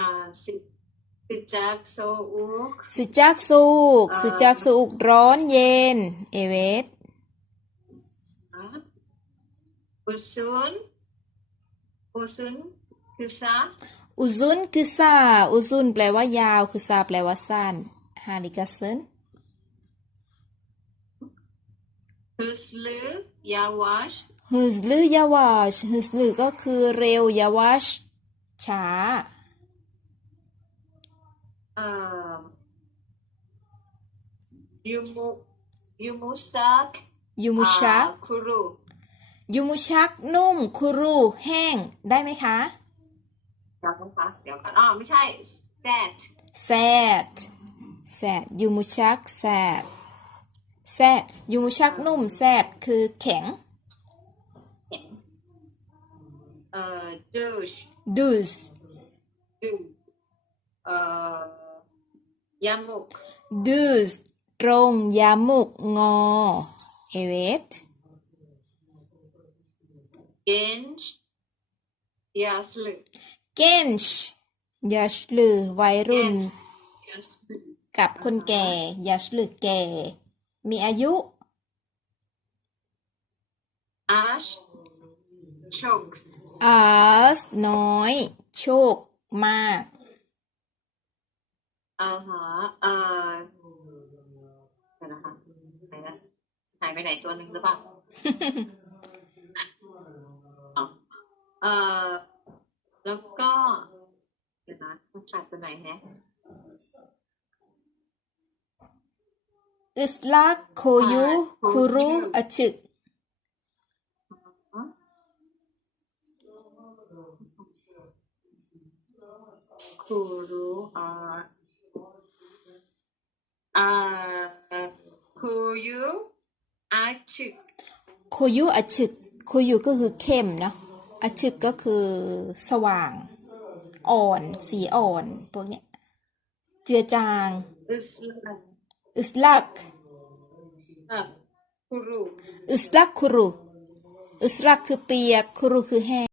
อ่าสิสิจักโซอุกสิจักสุกอ่าสิจักสุกร้อนเย็น เอเวสอะอุซุนอุซุนคือซาอุซุนคือซาอุซุนแปลว่ายาว คือซาแปลว่าสั้นฮาริกาเซนฮึสลือยาวาชฮึสลือยาวาชฮึสลือก็คือเร็วยาวาชช้าเอ่อ ยูมุยูมุซักยูมุชักอ่าคุรุยูมุชักนุ่มคุรูแห้งได้ไหมคะเดี๋ยวนะคะเดี๋ยวกันอ๋อไม่ใช่ set แซดแซดยูมุชักแซดแซดยูมุชักนุ่มแซดคือแข็งเอ่อ douche ดูส do เอ่อ ยามุกดูสตรงยามุกงอเอเวต genç yaşlı เกนชยาชลือวัยรุ่น yaşlı กับคนแก่ยาชลือแก่ มีอายุ aş çok อาสน้อย โชค มาก อ่าฮะเอ่อเดี๋ยวนะคะไหนนะหายไปไหนตัวหนึ่งหรือเปล่าอ๋อเอ่อแล้วก็เดี๋ยวนะมันขาดตัวไหนแฮะอึสลักโคยุคุรุอชึกคูรูอ่าอ่า คูยูอาชิกโคยุอชึกโคยุก็คือเข้มเนาะอชึกก็คือสว่าง อ่อน สีอ่อนพวกเนี้ยเจือจางอึสลักอึสลักอะคูรูอึสลักคุรุอึสลักคือเปียกคุรุคือแห้ง